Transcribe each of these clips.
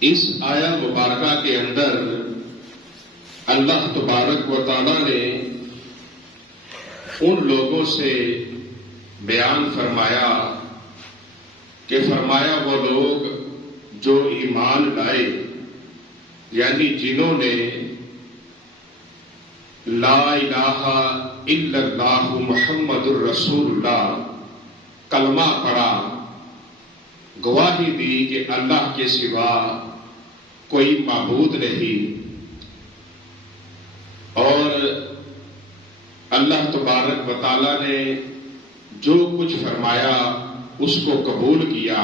اس آیا مبارکہ کے اندر اللہ تبارک و تعالی نے ان لوگوں سے بیان فرمایا کہ فرمایا وہ لوگ جو ایمان لائے، یعنی جنہوں نے لا الہ الا اللہ محمد الرسول اللہ کلمہ پڑھا، گواہی دی کہ اللہ کے سوا کوئی معبود نہیں، اور اللہ تبارک و تعالی نے جو کچھ فرمایا اس کو قبول کیا،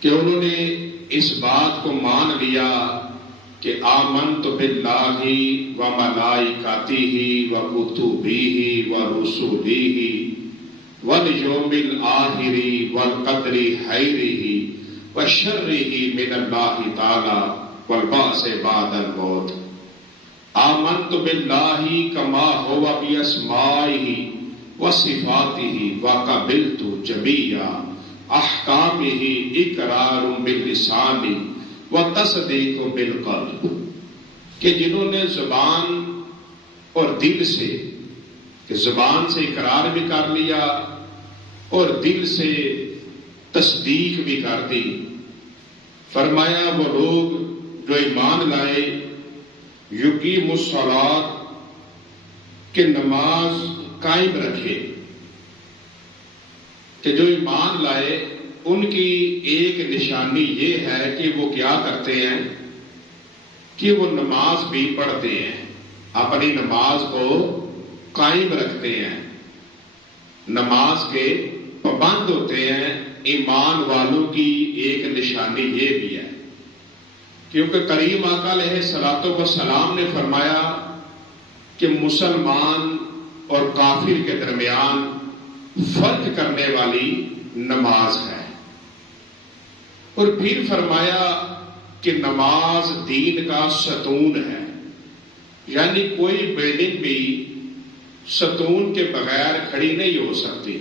کہ انہوں نے اس بات کو مان لیا کہ آمنت باللہ و ملائکتہ و کتبہ و رسلہ والیوم الآخر والقدر خیرہ و شرہ من اللہ تعالی والبعث بعد الموت۔ آمنت باللہ کما ہوا باسمائہ وصفاتہ وقبلت جمیع احکامہ اقرار باللسان وتصدیق بالقلب، کہ جنہوں نے زبان اور دل سے، کہ زبان سے اقرار بھی کر لیا اور دل سے تصدیق بھی کر دی، فرمایا وہ لوگ جو ایمان لائے یقیم الصلاۃ، کہ نماز قائم رکھے، کہ جو ایمان لائے ان کی ایک نشانی یہ ہے کہ وہ کیا کرتے ہیں کہ وہ نماز بھی پڑھتے ہیں، اپنی نماز کو قائم رکھتے ہیں، نماز کے پابند ہوتے ہیں۔ ایمان والوں کی ایک نشانی یہ بھی ہے، کیونکہ کریم آقا علیہ الصلوۃ والسلام نے فرمایا کہ مسلمان اور کافر کے درمیان فرق کرنے والی نماز ہے، اور پھر فرمایا کہ نماز دین کا ستون ہے، یعنی کوئی بلڈنگ بھی ستون کے بغیر کھڑی نہیں ہو سکتی،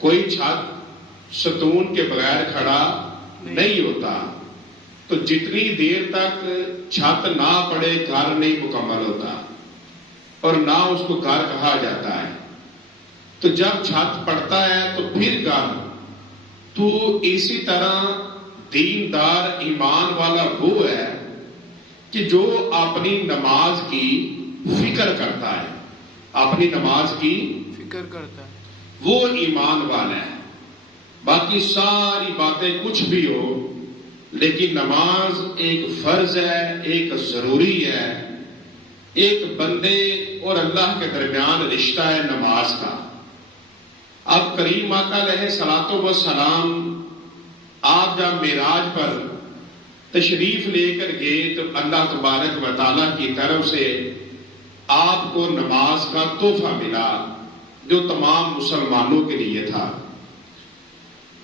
کوئی چھت ستون کے بغیر کھڑا نہیں ہوتا، تو جتنی دیر تک چھت نہ پڑے گھر نہیں مکمل ہوتا، اور نہ اس کو گھر کہا جاتا ہے۔ تو جب چھت پڑتا ہے تو پھر گھر، تو اسی طرح دیندار ایمان والا وہ ہے کہ جو اپنی نماز کی فکر کرتا ہے، اپنی نماز کی فکر کرتا ہے، وہ ایمان والا ہے۔ باقی ساری باتیں کچھ بھی ہو، لیکن نماز ایک فرض ہے، ایک ضروری ہے، ایک بندے اور اللہ کے درمیان رشتہ ہے نماز کا۔ اب کریم آقا علیہ الصلوۃ والسلام آپ جب معراج پر تشریف لے کر گئے تو اللہ تبارک و تعالیٰ کی طرف سے آپ کو نماز کا تحفہ ملا جو تمام مسلمانوں کے لیے تھا۔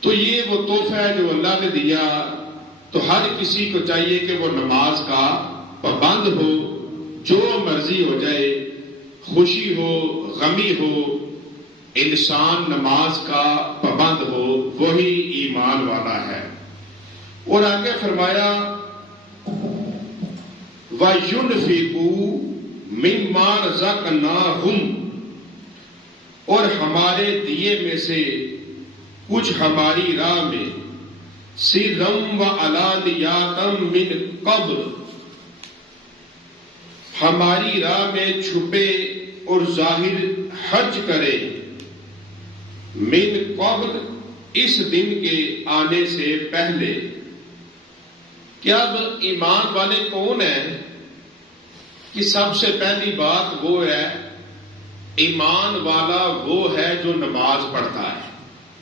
تو یہ وہ تحفہ ہے جو اللہ نے دیا، تو ہر کسی کو چاہیے کہ وہ نماز کا پابند ہو، جو مرضی ہو جائے، خوشی ہو غمی ہو، انسان نماز کا پابند ہو، وہی ایمان والا ہے۔ اور آگے فرمایا وَيُنْفِقُوا مِمَّا رَزَقْنَاهُمْ، اور ہمارے دیے میں سے کچھ ہماری راہ میں سِرًّا وَعَلَانِيَةً مِّن قَبْلِ، ہماری راہ میں چھپے اور ظاہر حج کرے، من قبل، اس دن کے آنے سے پہلے۔ کیا اب ایمان والے کون ہیں؟ کہ سب سے پہلی بات وہ ہے، ایمان والا وہ ہے جو نماز پڑھتا ہے۔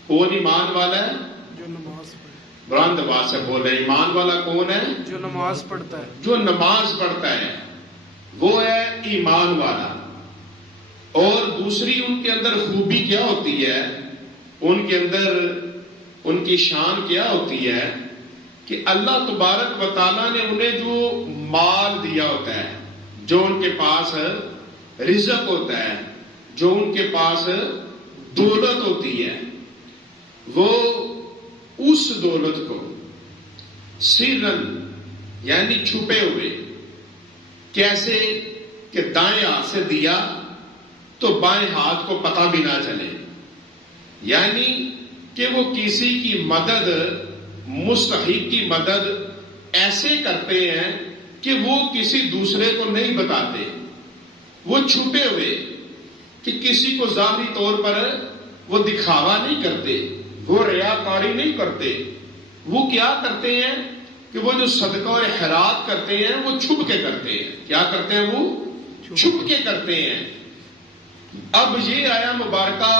کون ایمان والا ہے؟ جو نماز پڑھتا بلند آواز سے بول رہے ہیں، ایمان والا کون ہے؟ ہے، جو نماز پڑھتا ہے، جو نماز پڑھتا ہے وہ ہے ایمان والا۔ اور دوسری ان کے اندر خوبی کیا ہوتی ہے، ان کے اندر ان کی شان کیا ہوتی ہے کہ اللہ تبارک و تعالیٰ نے انہیں جو مال دیا ہوتا ہے، جو ان کے پاس رزق ہوتا ہے، جو ان کے پاس دولت ہوتی ہے، وہ اس دولت کو سرن یعنی چھپے ہوئے، کیسے کہ دائیں ہاتھ سے دیا تو بائیں ہاتھ کو پتہ بھی نہ چلے، یعنی کہ وہ کسی کی مدد، مستحق کی مدد ایسے کرتے ہیں کہ وہ کسی دوسرے کو نہیں بتاتے، وہ چھپے ہوئے کہ کسی کو ظاہری طور پر وہ دکھاوا نہیں کرتے، وہ ریاکاری نہیں کرتے، وہ کیا کرتے ہیں کہ وہ جو صدقہ اور خیرات کرتے ہیں وہ چھپ کے کرتے ہیں۔ کیا کرتے ہیں؟ وہ چھپ کے کرتے ہیں۔ اب یہ آیا مبارکہ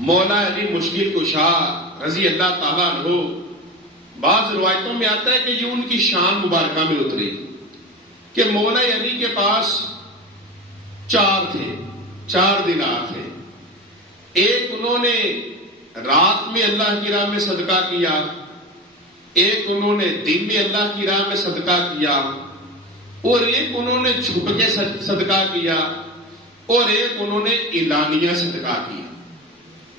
مولا علی مشکل کشا رضی اللہ تعالیٰ عنہ، بعض روایتوں میں آتا ہے کہ یہ ان کی شان مبارکہ میں اتری کہ مولا علی کے پاس 4 تھے، 4 دینار تھے۔ ایک انہوں نے رات میں اللہ کی راہ میں صدقہ کیا، ایک انہوں نے دن میں اللہ کی راہ میں صدقہ کیا، اور ایک انہوں نے چھپ کے صدقہ کیا، اور ایک انہوں نے اعلانیہ صدقہ کیا،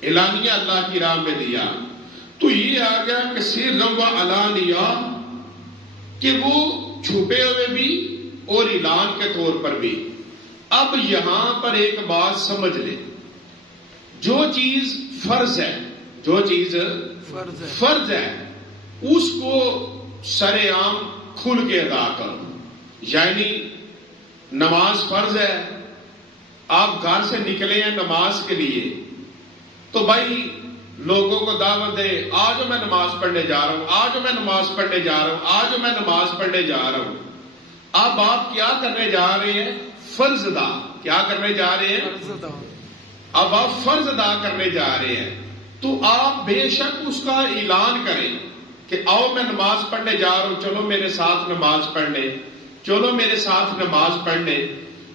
اعلانیہ اللہ کی راہ میں دیا۔ تو یہ آ گیا کہ سرًا و علانیہ، کہ وہ چھپے ہوئے بھی اور اعلان کے طور پر بھی۔ اب یہاں پر ایک بات سمجھ لیں، جو چیز فرض ہے، جو چیز فرض ہے اس کو سر عام کھل کے ادا کرو۔ یعنی نماز فرض ہے، آپ گھر سے نکلے ہیں نماز کے لیے، تو بھائی لوگوں کو دعوت دے، آج میں نماز پڑھنے جا رہا ہوں، آج میں نماز پڑھنے جا رہا ہوں، آج میں نماز پڑھنے جا رہا ہوں۔ اب آپ کیا کرنے جا رہے ہیں؟ فرض ادا۔ کیا کرنے جا رہے ہیں؟ اب آپ فرض ادا کرنے جا رہے ہیں، تو آپ بے شک اس کا اعلان کریں کہ آؤ میں نماز پڑھنے جا رہا ہوں، چلو میرے ساتھ نماز پڑھنے، چلو میرے ساتھ نماز پڑھنے۔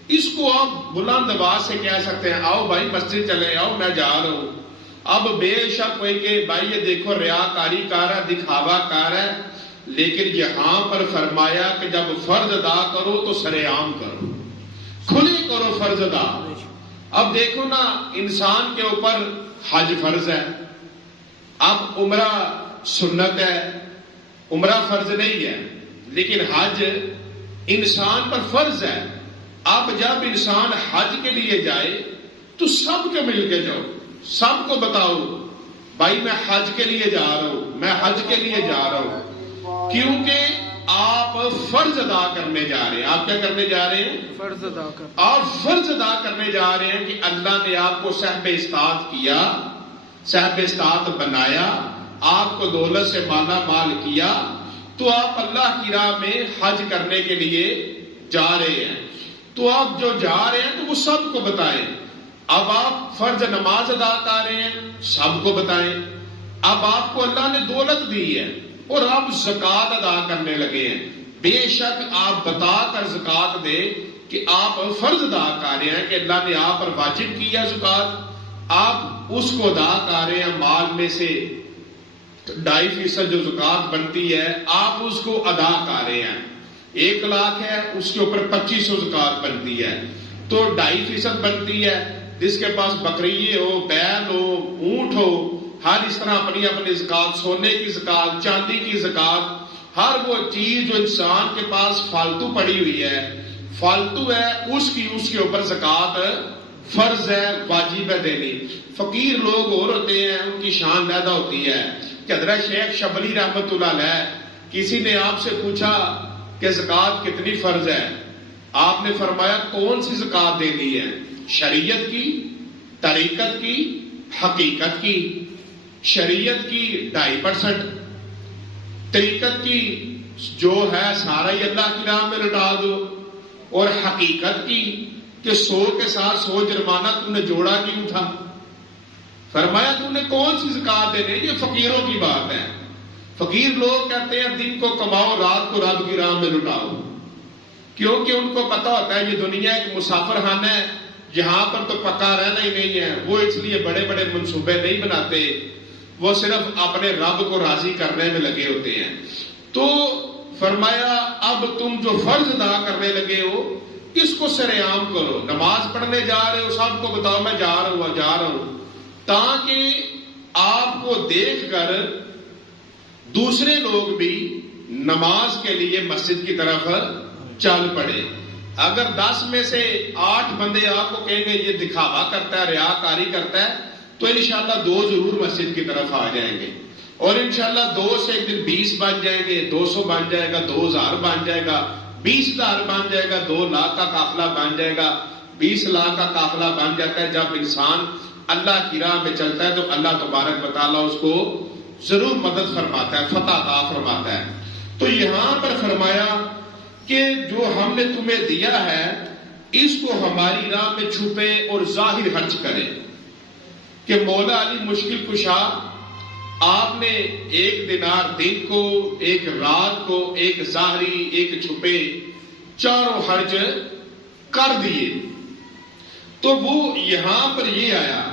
اس کو آپ بلند آواز سے کہہ سکتے ہیں، آؤ بھائی مسجد چلے، آؤ میں جا رہا ہوں۔ اب بے شک ہوئے کہ بھائی یہ دیکھو ریاکاری کار ہے، دکھاوا کار ہے، لیکن یہاں پر فرمایا کہ جب فرض ادا کرو تو سر عام کرو، کھلے کرو فرض ادا۔ اب دیکھو نا، انسان کے اوپر حج فرض ہے، اب عمرہ سنت ہے، عمرہ فرض نہیں ہے، لیکن حج انسان پر فرض ہے۔ اب جب انسان حج کے لیے جائے تو سب کے مل کے جاؤ، سب کو بتاؤ بھائی میں حج کے لیے جا رہا ہوں، میں حج کے لیے جا رہا ہوں، کیونکہ آپ فرض ادا کرنے جا رہے ہیں۔ آپ کیا کرنے جا رہے ہیں؟ فرض ادا کر۔ آپ فرض ادا کرنے جا رہے ہیں کہ اللہ نے آپ کو صاحب استطاعت کیا، صاحب استطاعت بنایا، آپ کو دولت سے مالا مال کیا، تو آپ اللہ کی راہ میں حج کرنے کے لیے جا رہے ہیں۔ تو آپ جو جا رہے ہیں تو وہ سب کو بتائیں۔ اب آپ فرض نماز ادا کر رہے ہیں، سب کو بتائیں۔ اب آپ کو اللہ نے دولت دی ہے اور آپ زکوٰۃ ادا کرنے لگے ہیں، بے شک آپ بتا کر زکوٰۃ دے کہ آپ فرض ادا کر رہے ہیں، کہ اللہ نے آپ پر واجب کیا زکوٰۃ، آپ اس کو ادا کر رہے ہیں۔ مال میں سے 2.5% جو زکوٰۃ بنتی ہے آپ اس کو ادا کر رہے ہیں۔ 1 لاکھ ہے، اس کے اوپر 2500 زکوٰۃ بنتی ہے، تو 2.5% بنتی ہے۔ جس کے پاس بکریے ہو، بیل ہو، اونٹ ہو، ہر اس طرح اپنی اپنی زکوٰۃ، سونے کی زکوٰۃ، چاندی کی زکوٰۃ، ہر وہ چیز جو انسان کے پاس فالتو پڑی ہوئی ہے، فالتو ہے، اس کے اوپر زکوٰۃ فرض ہے، واجب ہے دینی۔ فقیر لوگ اور ہوتے ہیں، ان کی شان زیادہ ہوتی ہے کہ حضرت شیخ شبلی رحمۃ اللہ علیہ، کسی نے آپ سے پوچھا کہ زکوٰۃ کتنی فرض ہے؟ آپ نے فرمایا کون سی زکوٰۃ دینی ہے؟ شریعت کی، طریقت کی، حقیقت کی؟ شریعت کی 2.5%، طریقت کی جو ہے سارا ہی اللہ کی راہ میں لٹا دو، اور حقیقت کی کہ 100 کے ساتھ 100 جرمانہ تم نے جوڑا کیوں تھا؟ فرمایا تم نے کون سی زکوٰۃ دینے؟ یہ فقیروں کی بات ہے۔ فقیر لوگ کہتے ہیں دن کو کماؤ، رات کو رب کی راہ میں لٹاؤ، کیونکہ ان کو پتا ہوتا ہے یہ دنیا ایک مسافر خانہ ہے، یہاں پر تو پکا رہنا ہی نہیں ہے۔ وہ اس لیے بڑے بڑے منصوبے نہیں بناتے، وہ صرف اپنے رب کو راضی کرنے میں لگے ہوتے ہیں۔ تو فرمایا اب تم جو فرض ادا کرنے لگے ہو اس کو سر عام کرو۔ نماز پڑھنے جا رہے ہو، سب کو بتاؤ میں جا رہا ہوں، تاکہ آپ کو دیکھ کر دوسرے لوگ بھی نماز کے لیے مسجد کی طرف چل پڑے. اگر 10 میں سے 8 بندے آپ کو کہیں گے یہ دکھاوا کرتا ہے، ریاکاری کرتا ہے، تو انشاءاللہ 2 ضرور مسجد کی طرف آ جائیں گے. اور انشاءاللہ 2 سے ایک دن 20 بن جائیں گے، 200 بن جائے گا، 2000 بن جائے گا، 20,000 بن جائے گا، 2 لاکھ کا قافلہ بن جائے گا، 20 لاکھ کا قافلہ بن جاتا ہے. جب انسان اللہ کی راہ میں چلتا ہے تو اللہ تبارک و تعالیٰ اس کو ضرور مدد فرماتا ہے، فتح عطا فرماتا ہے. تو یہاں پر فرمایا کہ جو ہم نے تمہیں دیا ہے اس کو ہماری راہ میں چھپے اور ظاہر خرچ کرے. کہ مولا علی مشکل کشا آپ نے 1 دینار دن کو، 1 رات کو، 1 ظاہری، 1 چھپے، چاروں خرچ کر دیے. تو وہ یہاں پر یہ آیا.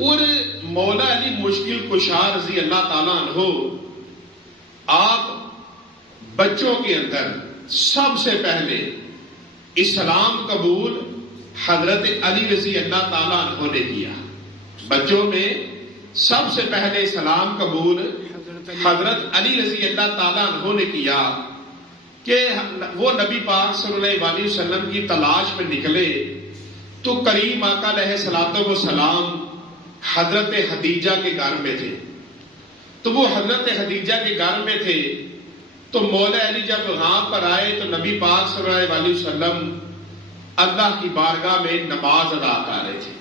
اور مولا علی مشکل کشا رضی اللہ تعالیٰ عنہ آپ بچوں کے اندر سب سے پہلے اسلام قبول حضرت علی رضی اللہ تعالیٰ عنہ نے کیا. بچوں میں سب سے پہلے اسلام قبول حضرت علی رضی اللہ تعالیٰ عنہ نے کیا. کہ وہ نبی پاک صلی اللہ علیہ وسلم کی تلاش میں نکلے تو کریم آقا علیہ الصلوۃ والسلام حضرت خدیجہ کے گھر میں تھے. تو وہ حضرت خدیجہ کے گھر میں تھے تو مولا علی جب وہاں پر آئے تو نبی پاک صلی اللہ علیہ وسلم اللہ کی بارگاہ میں نماز ادا کر رہے تھے.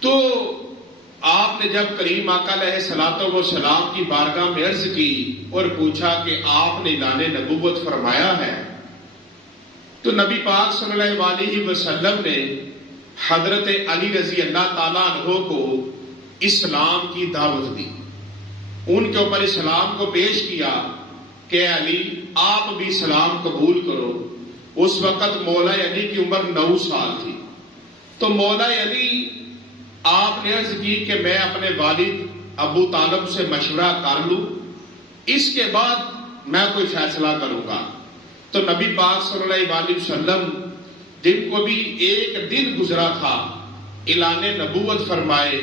تو آپ نے جب کریم آقا علیہ الصلوۃ والسلام کی بارگاہ میں عرض کی اور پوچھا کہ آپ نے اعلان نبوت فرمایا ہے، تو نبی پاک صلی اللہ علیہ وسلم نے حضرت علی رضی اللہ تعالیٰ عنہ کو اسلام کی دعوت دی. ان کے اوپر اسلام کو پیش کیا کہ علی آپ بھی اسلام قبول کرو. اس وقت مولا علی کی عمر 9 سال تھی. تو مولا علی آپ نے عرض کی کہ میں اپنے والد ابو طالب سے مشورہ کر لوں، اس کے بعد میں کوئی فیصلہ کروں گا. تو نبی پاک صلی اللہ علیہ وسلم جن کو بھی 1 دن گزرا تھا اعلان نبوت فرمائے،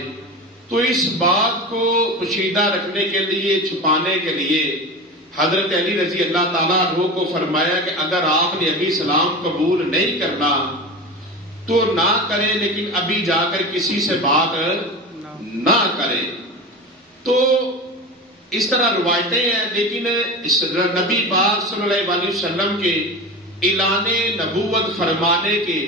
تو اس بات کو پوشیدہ رکھنے کے لیے، چھپانے کے لیے حضرت علی رضی اللہ تعالیٰ عنہ کو فرمایا کہ اگر آپ نے ابھی اسلام قبول نہیں کرنا تو نہ کریں، لیکن ابھی جا کر کسی سے بات نہ کریں. تو اس طرح روایتیں ہیں، لیکن نبی پاک صلی اللہ علیہ وسلم کے اعلان نبوت فرمانے کے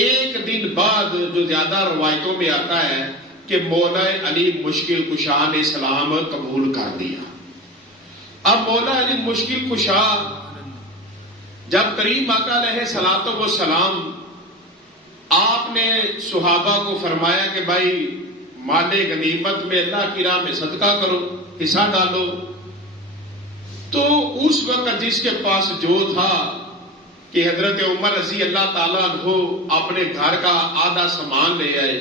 1 دن بعد جو زیادہ روایتوں میں آتا ہے کہ مولا علی مشکل کشا نے اسلام قبول کر دیا. اب مولا علی مشکل کشا جب کریم آقا علیہ الصلوۃ والسلام آپ نے صحابہ کو فرمایا کہ بھائی مال غنیمت میں اللہ کی راہ میں صدقہ کرو، حصہ ڈالو، تو اس وقت جس کے پاس جو تھا کہ حضرت عمر رضی اللہ تعالیٰ عنہ اپنے گھر کا آدھا سامان لے آئے،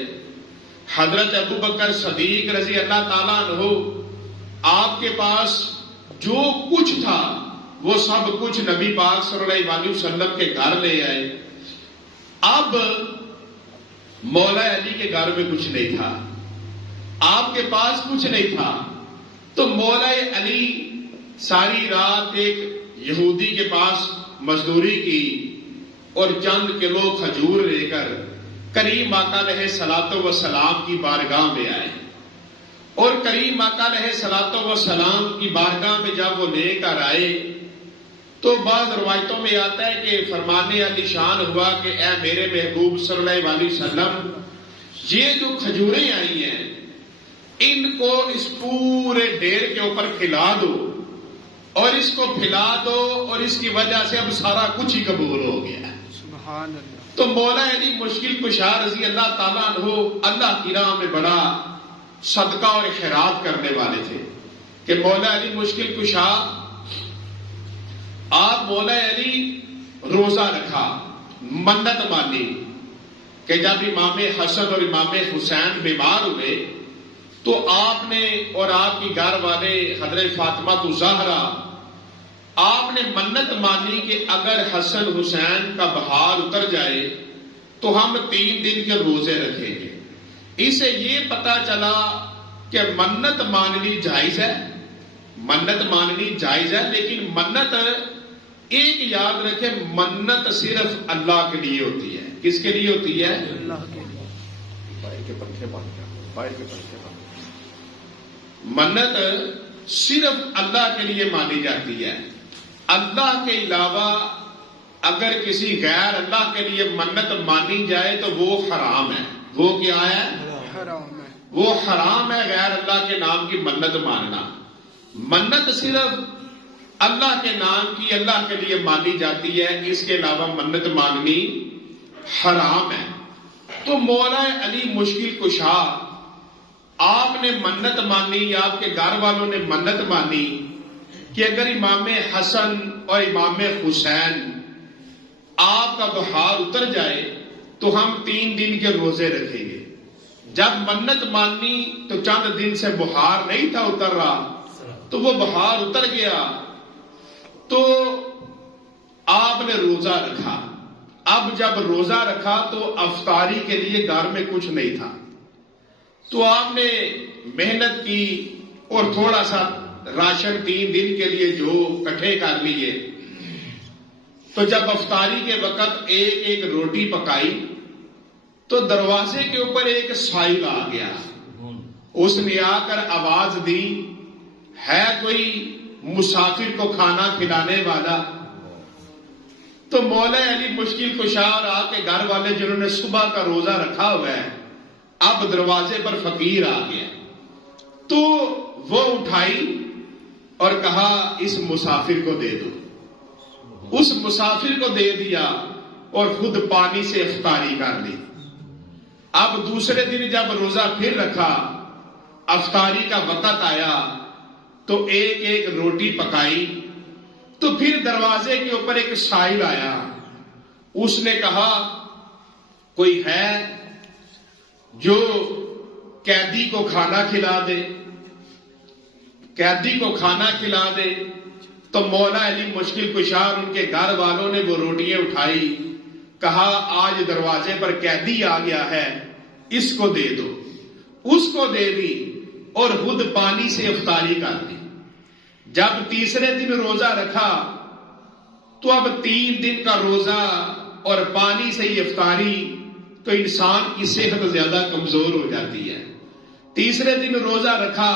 حضرت ابو بکر صدیق رضی اللہ تعالیٰ عنہ آپ کے پاس جو کچھ تھا وہ سب کچھ نبی پاک صلی اللہ علیہ وسلم کے گھر لے آئے. اب مولا علی کے گھر میں کچھ نہیں تھا، آپ کے پاس کچھ نہیں تھا. تو مولا علی ساری رات ایک یہودی کے پاس مزدوری کی اور چند کلو کھجور لے کر کریم آقا علیہ الصلوۃ والسلام کی بارگاہ میں آئے. اور کریم آقا علیہ الصلوۃ والسلام کی بارگاہ میں جب وہ لے کر آئے تو بعض روایتوں میں آتا ہے کہ فرمانے علی شان ہوا کہ اے میرے محبوب صلی اللہ علیہ وسلم، یہ جو کھجوریں آئی ہیں ان کو اس پورے ڈھیر کے اوپر پھیلا دو اور اس کو پھیلا دو، اور اس کی وجہ سے اب سارا کچھ ہی قبول ہو گیا. سبحان اللہ. تو مولا علی مشکل کشا رضی اللہ تعالیٰ عنہ اللہ کی راہ میں بڑا صدقہ اور خیرات کرنے والے تھے. کہ مولا علی مشکل کشا آپ مولا علی روزہ رکھا، منت مانی کہ جب امام حسن اور امام حسین بیمار ہوئے تو آپ نے اور آپ کی گھر والے حضرت فاطمہ الزہرا آپ نے منت مانی کہ اگر حسن حسین کا بہار اتر جائے تو ہم 3 دن کے روزے رکھیں گے. اسے یہ پتا چلا کہ منت ماننی جائز ہے، منت ماننی جائز ہے، لیکن منت ایک یاد رکھے، منت صرف اللہ کے لیے ہوتی ہے۔ کس کے لیے ہوتی ہے؟ اللہ کے لیے۔ باہر کے پنکھے بند کر، باہر کے پنکھے بند۔ منت صرف اللہ کے لیے مانی جاتی ہے۔ اللہ کے علاوہ اگر کسی غیر اللہ کے لیے منت مانی جائے تو وہ حرام ہے۔ وہ کیا ہے؟ حرام ہے۔ وہ حرام ہے غیر اللہ کے نام کی منت ماننا۔ منت صرف اللہ کے نام کی اللہ کے لیے مانی جاتی ہے، اس کے علاوہ منت ماننی حرام ہے۔ تو مولا علی مشکل کشا، آپ نے منت مانی، آپ کے گھر والوں نے منت مانی کہ اگر امام حسن اور امام حسین آپ کا بخار اتر جائے تو ہم 3 دن کے روزے رکھیں گے۔ جب منت مانی تو چند دن سے بخار نہیں تھا اتر رہا، تو وہ بخار اتر گیا تو آپ نے روزہ رکھا۔ اب جب روزہ رکھا تو افطاری کے لیے گھر میں کچھ نہیں تھا، تو آپ نے محنت کی اور تھوڑا سا راشن 3 دن کے لیے جو اکٹھے کر لیے، تو جب افطاری کے وقت ایک ایک روٹی پکائی تو دروازے کے اوپر ایک سائل آ گیا۔ اس نے آ کر آواز دی، ہے کوئی مسافر کو کھانا کھلانے والا؟ تو مولا علی مشکل کشا اور آپ کے گھر والے جنہوں نے صبح کا روزہ رکھا ہوا ہے، اب دروازے پر فقیر آ گیا، تو وہ اٹھائی اور کہا اس مسافر کو دے دو۔ اس مسافر کو دے دیا اور خود پانی سے افطاری کر لی۔ اب دوسرے دن جب روزہ پھر رکھا، افطاری کا وقت آیا تو ایک ایک روٹی پکائی، تو پھر دروازے کے اوپر ایک سائل آیا۔ اس نے کہا کوئی ہے جو قیدی کو کھانا کھلا دے، قیدی کو کھانا کھلا دے۔ تو مولا علی مشکل کشا اور ان کے گھر والوں نے وہ روٹیاں اٹھائی، کہا آج دروازے پر قیدی آ گیا ہے، اس کو دے دو۔ اس کو دے دی اور خود پانی سے افطاری کر دی۔ جب تیسرے دن روزہ رکھا تو اب 3 دن کا روزہ اور پانی سے ہی افطاری، تو انسان کی صحت زیادہ کمزور ہو جاتی ہے۔ تیسرے دن روزہ رکھا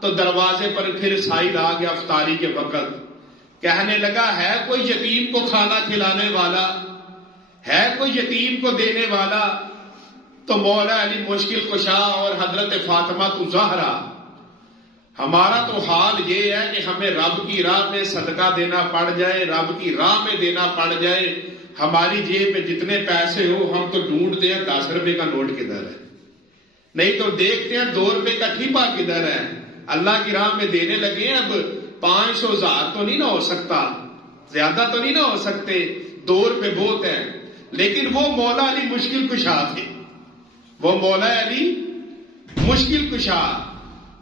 تو دروازے پر پھر سائل آ گیا افطاری کے وقت، کہنے لگا ہے کوئی یتیم کو کھانا کھلانے والا، ہے کوئی یتیم کو دینے والا؟ تو مولا علی مشکل کشا اور حضرت فاطمہ زہرا، ہمارا تو حال یہ ہے کہ ہمیں رب کی راہ میں صدقہ دینا پڑ جائے، رب کی راہ میں دینا پڑ جائے، ہماری جیب میں جتنے پیسے ہو ہم تو ڈھونڈتے ہیں 10 روپے کا نوٹ کدھر ہے، نہیں تو دیکھتے ہیں 2 روپے کا ٹھیپا کدھر ہے۔ اللہ کی راہ میں دینے لگے ہیں، اب 500 1000 تو نہیں نہ ہو سکتا، زیادہ تو نہیں نہ ہو سکتے، 2 روپے بہت ہے۔ لیکن وہ مولا علی مشکل کشا تھے، وہ مولا علی مشکل کشا۔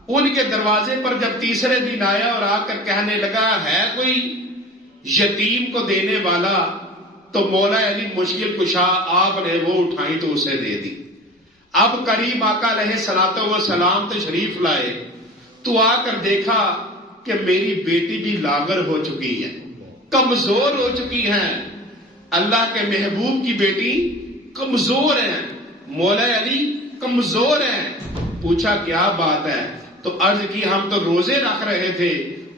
ان کے دروازے پر جب تیسرے دن آیا اور آ کر کہنے لگا ہے کوئی یتیم کو دینے والا، تو مولا علی مشکل کشا آپ نے وہ اٹھائی تو اسے دے دی۔ اب کریم آقا علیہ الصلوۃ والسلام تشریف لائے تو آ کر دیکھا کہ میری بیٹی بھی لاغر ہو چکی ہے، کمزور ہو چکی ہے، اللہ کے محبوب کی بیٹی کمزور ہے، مولا علی کمزور ہے۔ پوچھا کیا بات ہے؟ تو عرض کی ہم تو روزے رکھ رہے تھے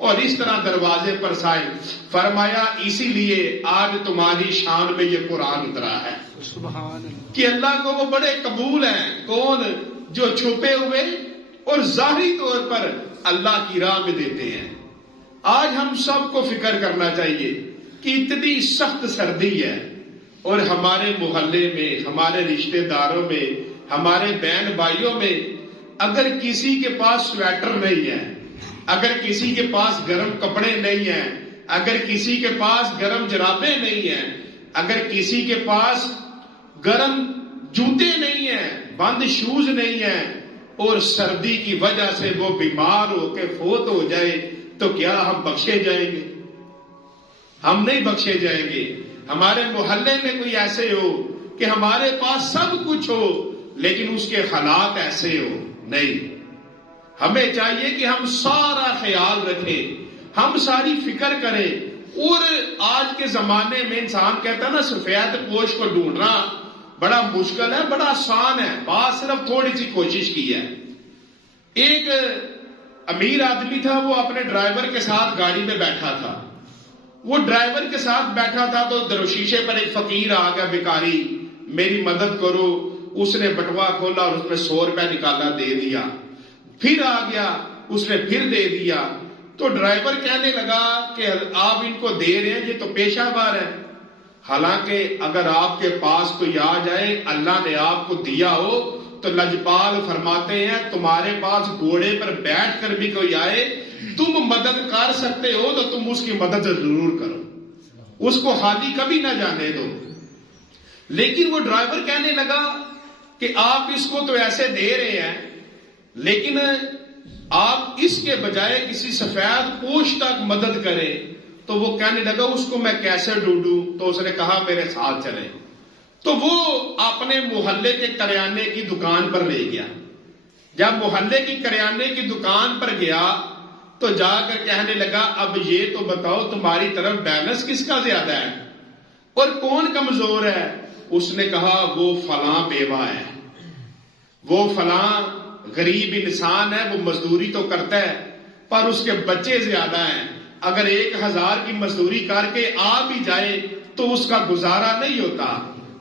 اور اس طرح دروازے پر سائل، فرمایا اسی لیے آج تمہاری شان میں یہ قرآن اترا ہے سبحان اللہ، کہ اللہ کو وہ بڑے قبول ہیں، کون؟ جو چھپے ہوئے اور ظاہری طور پر اللہ کی راہ میں دیتے ہیں۔ آج ہم سب کو فکر کرنا چاہیے کہ اتنی سخت سردی ہے اور ہمارے محلے میں، ہمارے رشتہ داروں میں، ہمارے بہن بھائیوں میں اگر کسی کے پاس سویٹر نہیں ہے، اگر کسی کے پاس گرم کپڑے نہیں ہیں، اگر کسی کے پاس گرم جرابیں نہیں ہیں، اگر کسی کے پاس گرم جوتے نہیں ہیں، بند شوز نہیں ہیں، اور سردی کی وجہ سے وہ بیمار ہو کے فوت ہو جائے، تو کیا ہم بخشے جائیں گے؟ ہم نہیں بخشے جائیں گے۔ ہمارے محلے میں کوئی ایسے ہو کہ ہمارے پاس سب کچھ ہو لیکن اس کے حالات ایسے ہو، نہیں، ہمیں چاہیے کہ ہم سارا خیال رکھیں، ہم ساری فکر کریں. اور آج کے زمانے میں انسان کہتا ہے نا سفید پوش کو ڈھونڈنا بڑا مشکل ہے، بڑا آسان ہے، بات صرف تھوڑی سی کوشش کی ہے. ایک امیر آدمی تھا، وہ اپنے ڈرائیور کے ساتھ گاڑی میں بیٹھا تھا. وہ ڈرائیور کے ساتھ بیٹھا تھا تو دروشیشے پر ایک فقیر آ گیا، بیکاری، میری مدد کرو. اس نے بٹوا کھولا اور اس میں 100 روپے نکالا، دے دیا. پھر آ گیا، اس نے پھر دے دیا. تو ڈرائیور کہنے لگا کہ آپ ان کو دے رہے ہیں، یہ تو پیشہ وار ہے. حالانکہ اگر آپ کے پاس کوئی آ جائے، اللہ نے آپ کو دیا ہو، تو لجپال فرماتے ہیں تمہارے پاس گھوڑے پر بیٹھ کر بھی کوئی آئے، تم مدد کر سکتے ہو تو تم اس کی مدد ضرور کرو، اس کو خالی کبھی نہ جانے دو. لیکن وہ ڈرائیور کہنے لگا کہ آپ اس کو تو ایسے دے رہے ہیں، لیکن آپ اس کے بجائے کسی سفید پوش تک مدد کریں. تو وہ کہنے لگا اس کو میں کیسے ڈھونڈوں؟ تو اس نے کہا میرے ساتھ چلیں. تو وہ اپنے محلے کے کریانے کی دکان پر لے گیا. جب محلے کی کریانے کی دکان پر گیا تو جا کر کہنے لگا اب یہ تو بتاؤ تمہاری طرف بیلنس کس کا زیادہ ہے اور کون کمزور ہے؟ اس نے کہا وہ فلاں بیوہ ہے، وہ فلاں غریب انسان ہے، وہ مزدوری تو کرتا ہے پر اس کے بچے زیادہ ہیں، اگر 1000 کی مزدوری کر کے آ بھی جائے تو اس کا گزارا نہیں ہوتا،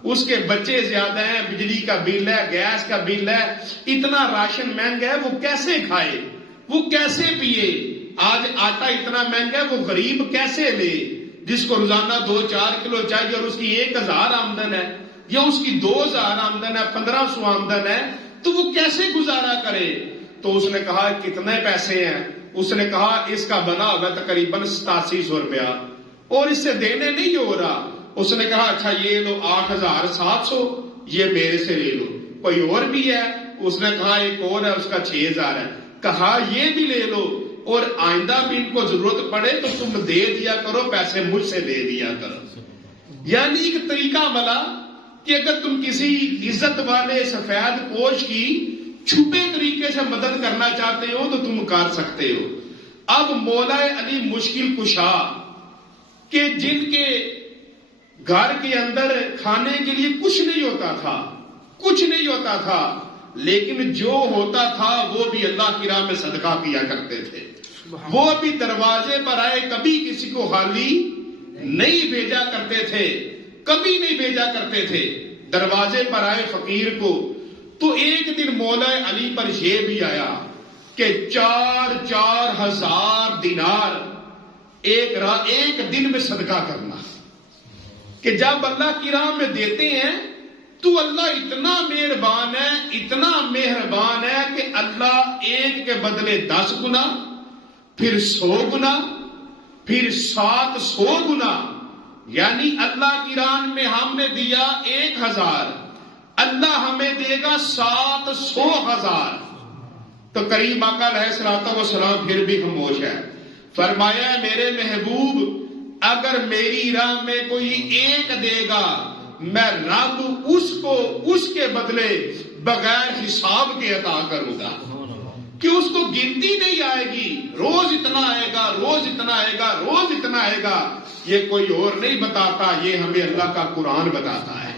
اس کے بچے زیادہ ہیں، بجلی کا بل ہے، گیس کا بل ہے، اتنا راشن مہنگا ہے، وہ کیسے کھائے، وہ کیسے پیے؟ آج آٹا اتنا مہنگا ہے، وہ غریب کیسے لے جس کو روزانہ 2-4 کلو چاہیے اور اس کی 1000 آمدن ہے یا اس کی 2000 آمدن ہے، 1500 آمدن ہے، تو وہ کیسے گزارا کرے؟ تو اس نے کہا کتنے پیسے ہیں؟ اس نے کہا اس کا بنا ہوگا تقریباً 8700 روپیہ اور اس سے دینے نہیں ہو رہا. اس نے کہا اچھا یہ لو 8700، یہ میرے سے لے لو. کوئی اور بھی ہے؟ اس نے کہا ایک اور ہے، اس کا 6000 ہے. کہا یہ بھی لے لو اور آئندہ بھی ان کو ضرورت پڑے تو تم دے دیا کرو، پیسے مجھ سے دے دیا کرو. یعنی ایک طریقہ بلا کہ اگر تم کسی عزت والے سفید پوش کی چھپے طریقے سے مدد کرنا چاہتے ہو تو تم کر سکتے ہو. اب مولا علی مشکل کشا کہ جن کے گھر کے اندر کھانے کے لیے کچھ نہیں ہوتا تھا، لیکن جو ہوتا تھا وہ بھی اللہ کی راہ میں صدقہ کیا کرتے تھے. وہ بھی دروازے پر آئے، کبھی کسی کو خالی نہیں بھیجا کرتے تھے، کبھی نہیں بھیجا کرتے تھے. دروازے پر آئے فقیر کو تو ایک دن مولا علی پر یہ بھی آیا کہ 4,000 دینار ایک دن میں صدقہ کرنا. کہ جب اللہ کی راہ میں دیتے ہیں تو اللہ اتنا مہربان ہے، اتنا مہربان ہے کہ اللہ ایک کے بدلے 10 گنا، پھر 100 گنا، پھر 700 گنا. یعنی اللہ کی راہ میں ہم نے دیا 1000، اللہ ہمیں دے گا 700,000. تو کریم آقا علیہ الصلوۃ والسلام پھر بھی خاموش ہے. فرمایا میرے محبوب اگر میری راہ میں کوئی ایک دے گا میں رب اس کے بدلے بغیر حساب کے عطا کروں گا کہ اس کو گنتی نہیں آئے گی، روز اتنا آئے گا، روز اتنا آئے گا، روز اتنا آئے گا. یہ کوئی اور نہیں بتاتا، یہ ہمیں اللہ کا قرآن بتاتا ہے.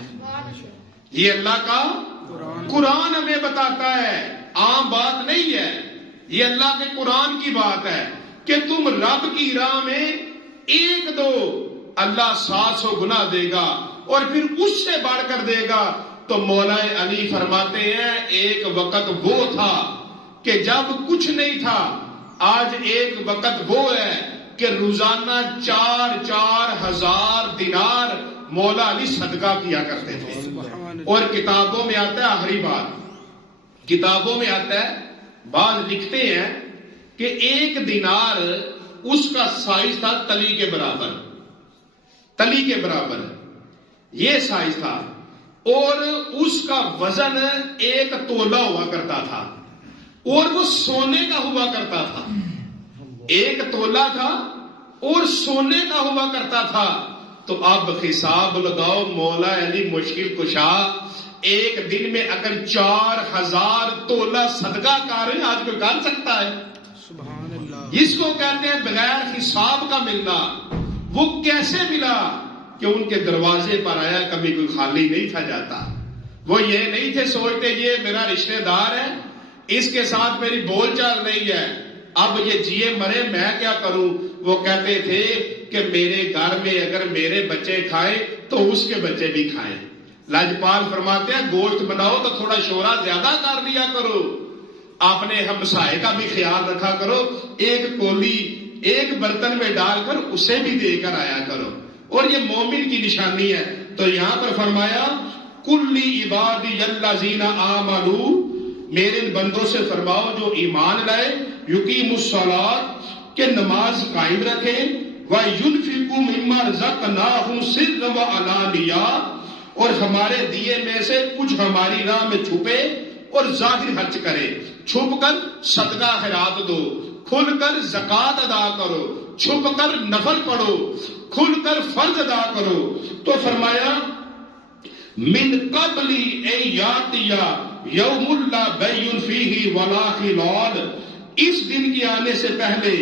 یہ اللہ کا قرآن ہمیں بتاتا ہے، عام بات نہیں ہے. یہ اللہ کے قرآن کی بات ہے کہ تم رب کی راہ میں 1-2 اللہ 700 گنا دے گا اور پھر اس سے بڑھ کر دے گا. تو مولا علی فرماتے ہیں ایک وقت وہ تھا کہ جب کچھ نہیں تھا، آج ایک وقت وہ ہے کہ روزانہ 4,000 دینار مولا علی صدقہ کیا کرتے تھے. اور کتابوں میں آتا ہے، آخری بات کتابوں میں آتا ہے، بعض لکھتے ہیں کہ 1 دینار اس کا سائز تھا تلی کے برابر یہ سائز تھا، اور اس کا وزن 1 تولہ ہوا کرتا تھا اور وہ سونے کا ہوا کرتا تھا. 1 تولہ تھا اور سونے کا ہوا کرتا تھا. تو اب حساب لگاؤ مولا علی مشکل کشا ایک دن میں اگر 4000 تولہ صدقہ کر رہے ہیں آج کوئی کر سکتا ہے؟ سبحان اللہ. جس کو کہتے ہیں بغیر حساب کا ملنا. وہ کیسے ملا کہ ان کے دروازے پر آیا کبھی کوئی خالی نہیں تھا جاتا. وہ یہ نہیں تھے سوچتے یہ میرا رشتہ دار ہے اس کے ساتھ میری بول چال نہیں ہے اب یہ جیے مرے میں کیا کروں. وہ کہتے تھے کہ میرے گھر میں اگر میرے بچے کھائیں تو اس کے بچے بھی کھائیں. لاجپال فرماتے ہیں گوشت بناؤ تو تھوڑا شورا زیادہ کر لیا کرو اپنے ہمسائے کا بھی خیال رکھا کرو ایک کولی ایک برتن میں ڈال کر اسے بھی دے کر آیا کرو. اور یہ مومن کی نشانی ہے. تو یہاں پر فرمایا کلی عبادی الذین آمنوا میرے بندوں سے فرماؤ جو ایمان لائے یقیموا الصلاۃ کہ نماز قائم رکھیں وَيُنْفِقُوا مِمَّا رَزَقْنَاهُمْ سِرًّا وَعَلَانِيَةً اور ہمارے دیے میں سے کچھ ہماری راہ میں چھپے اور ظاہر خرچ کرے. چھپ کر صدقہ خیرات دو کھل کر زکوٰۃ ادا کرو چھپ کر نفل پڑھو کھل کر فرض ادا کرو. تو فرمایا من قبل ان یاتی یوم لا بیع فیہ ولا خلال اس دن کے آنے سے پہلے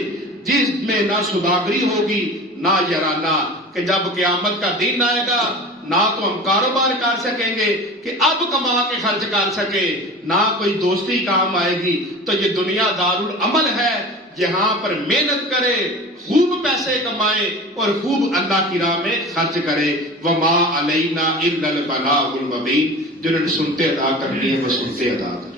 جس میں نہ سوداگری ہوگی نہ یارانہ کہ جب قیامت کا دن آئے گا نہ تو ہم کاروبار کر سکیں گے کہ اب کما کے خرچ کر سکے نہ کوئی دوستی کام آئے گی. تو یہ دنیا دارالعمل ہے جہاں پر محنت کرے خوب پیسے کمائے اور خوب اللہ کی راہ میں خرچ کرے. وما علینا الا البلاغ المبین. جنہوں نے سنتے ادا کرنی ہے وہ سنتے ادا کریں.